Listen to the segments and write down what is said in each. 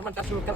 मंतर शुरू कर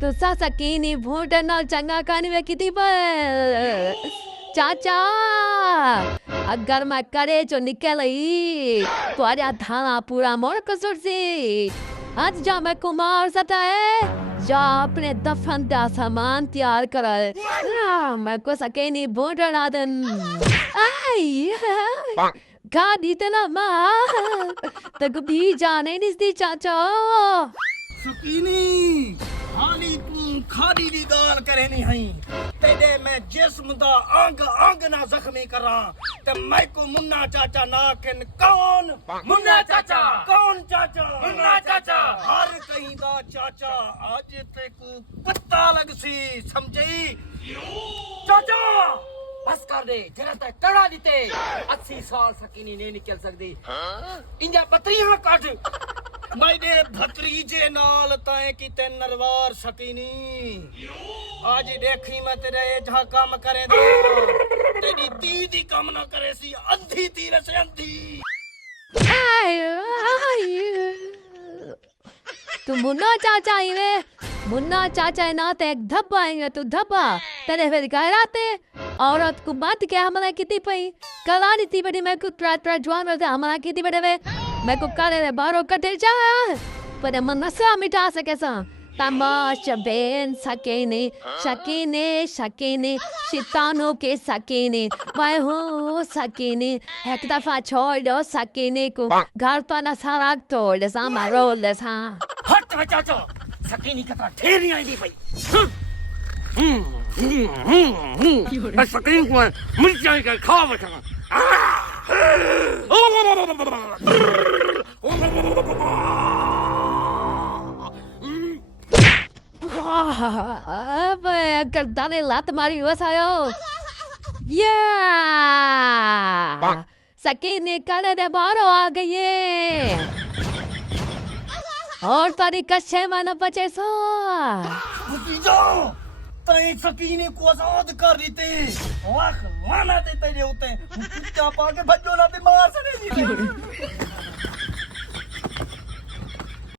तो sakini bhuta na changa kani में कितनी पर चाचा अगर मैं करे जो निकली तो आजा थाना पूरा मोर कसर से आज जा मैं कुमार सता है जा अपने दफन का सामान तैयार कर मैं को सकेनी बूढ़ा नादन आई गाड़ी तेला माँ तक भी जाने नहीं चाचा सकीनी हाली तू खादी दी गाल करे नहीं हई तेरे मैं जिस्म दा अंग अंग ना जख्मी करा ते मैं को मुन्ना चाचा ना किन कौन मुन्ना चाचा कौन चाचा मुन्ना चाचा हर कहीं दा चाचा आज ते को पता लग सी समझई चाचा बस कर दे जरा ते कड़ा दीते 80 साल सकीनी नहीं निकल सकदी इंजा बतरियां काट मैंने भतरीजे नाल ताए की ते नरवार सकीनी आज देखी मैं तेरे जहां काम करे दो तेरी दी काम ना करे सी अंधी तीर से अंधी तू मुन्ना चाचा ही वे मुन्ना चाचा ना ते एक धब्बा आएंगे तू धब्बा तेरे फिर गैराते औरत को बात क्या हमारा कितनी पई कला नहीं थी बड़ी मैं को ट्रा जवान में हमारा कितनी बड़े वे मैं को काले रे बारो कटे जा पर मन नसा मिटा सके सा तमाशा बेन सकेने शकीने शकीने शितानों के सकीने मैं हो सकीने एक दफा छोड़ दो सकीने को घर पर न सारा तोड़ दे सा मारो ले सा हट चाचा सकीनी कतरा ठेर नहीं आई दी भाई सकीन को मिर्चाई का खा बैठा गर्दाने लात मारी हुआ सायो या सकीने काले दे बारो आ गए और तारी कच्चे माना बचे सो तई सकीने को आजाद कर देते वाह वाना दे तेरे होते चुपचाप आके भज्जो ना ते मार सने